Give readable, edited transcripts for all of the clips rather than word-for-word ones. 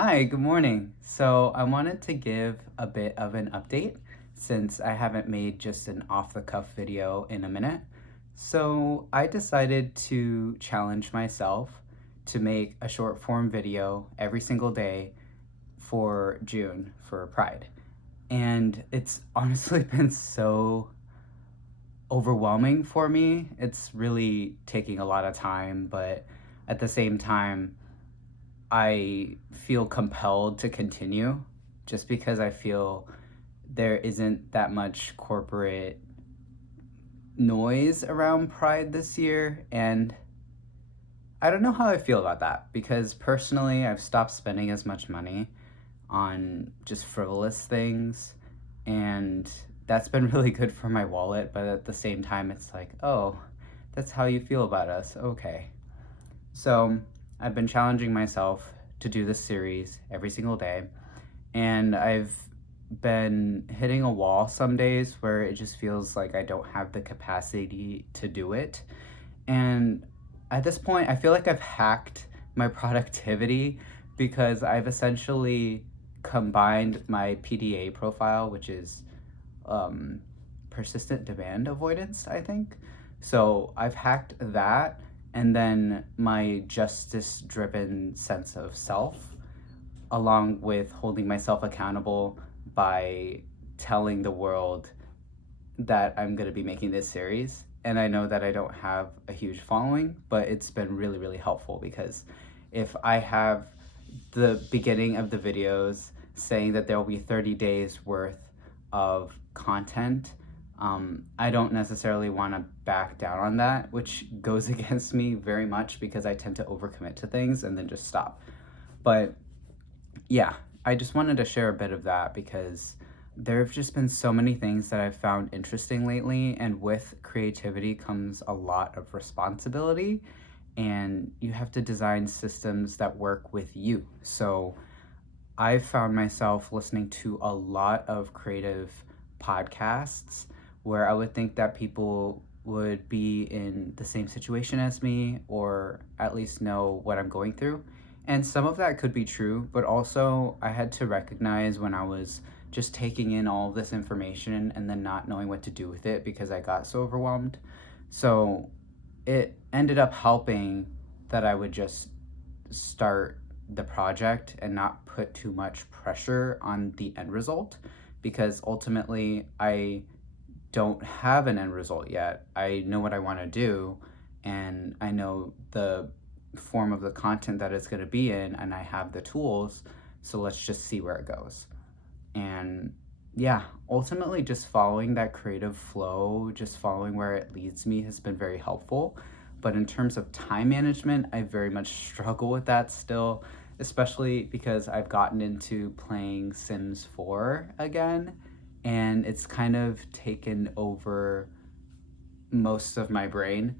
Hi, good morning. So I wanted to give a bit of an update since I haven't made just an off-the-cuff video in a minute. So I decided to challenge myself to make a short form video every single day for June for Pride. And it's honestly been so overwhelming for me. It's really taking a lot of time, but at the same time, I feel compelled to continue just because I feel there isn't that much corporate noise around Pride this year. And I don't know how I feel about that because personally, I've stopped spending as much money on just frivolous things. And that's been really good for my wallet. But at the same time, it's like, oh, that's how you feel about us. Okay. So I've been challenging myself to do this series every single day, and I've been hitting a wall some days where it just feels like I don't have the capacity to do it. And at this point, I feel like I've hacked my productivity because I've essentially combined my PDA profile, which is um, persistent demand avoidance, I think. So I've hacked that, and then my justice driven sense of self, along with holding myself accountable by telling the world that I'm going to be making this series. And I know that I don't have a huge following, but it's been really, really helpful because if I have the beginning of the videos saying that there will be 30 days worth of content, I don't necessarily want to back down on that, which goes against me very much because I tend to overcommit to things and then just stop. But yeah, I just wanted to share a bit of that because there have just been so many things that I've found interesting lately, and with creativity comes a lot of responsibility, and you have to design systems that work with you. So I've found myself listening to a lot of creative podcasts where I would think that people would be in the same situation as me or at least know what I'm going through. And some of that could be true, but also I had to recognize when I was just taking in all of this information and then not knowing what to do with it because I got so overwhelmed. So it ended up helping that I would just start the project and not put too much pressure on the end result, because ultimately I don't have an end result yet. I know what I want to do, and I know the form of the content that it's going to be in, and I have the tools. So let's just see where it goes. And yeah, ultimately, just following that creative flow, just following where it leads me has been very helpful. But in terms of time management, I very much struggle with that still, especially because I've gotten into playing Sims 4 again, and it's kind of taken over most of my brain.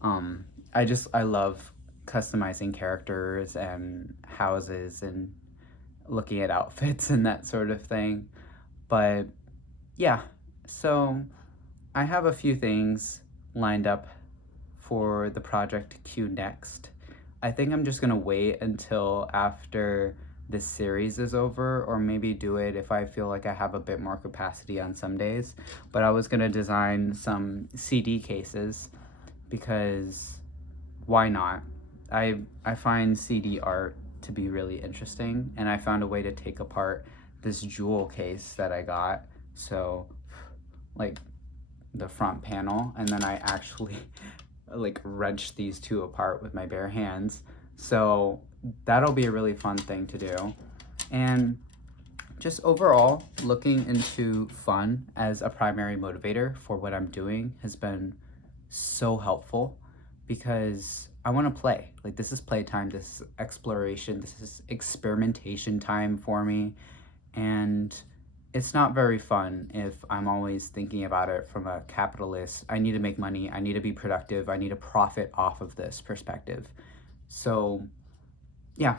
I love customizing characters and houses and looking at outfits and that sort of thing. But yeah, so I have a few things lined up for the project Q next. I think I'm just gonna wait until after this series is over, or maybe do it if I feel like I have a bit more capacity on some days. But I was gonna design some CD cases because why not? I find CD art to be really interesting, and I found a way to take apart this jewel case that I got. So like the front panel, and then I actually like wrench these two apart with my bare hands. So that'll be a really fun thing to do. And just overall, looking into fun as a primary motivator for what I'm doing has been so helpful because I want to play. Like, this is playtime, this is exploration, this is experimentation time for me. And it's not very fun if I'm always thinking about it from a capitalist, I need to make money, I need to be productive, I need to profit off of this perspective. So yeah,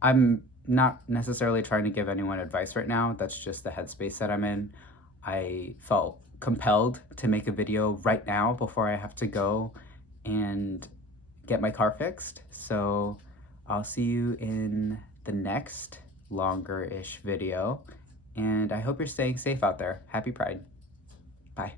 I'm not necessarily trying to give anyone advice right now. That's just the headspace that I'm in. I felt compelled to make a video right now before I have to go and get my car fixed. So I'll see you in the next longer-ish video. And I hope you're staying safe out there. Happy Pride. Bye.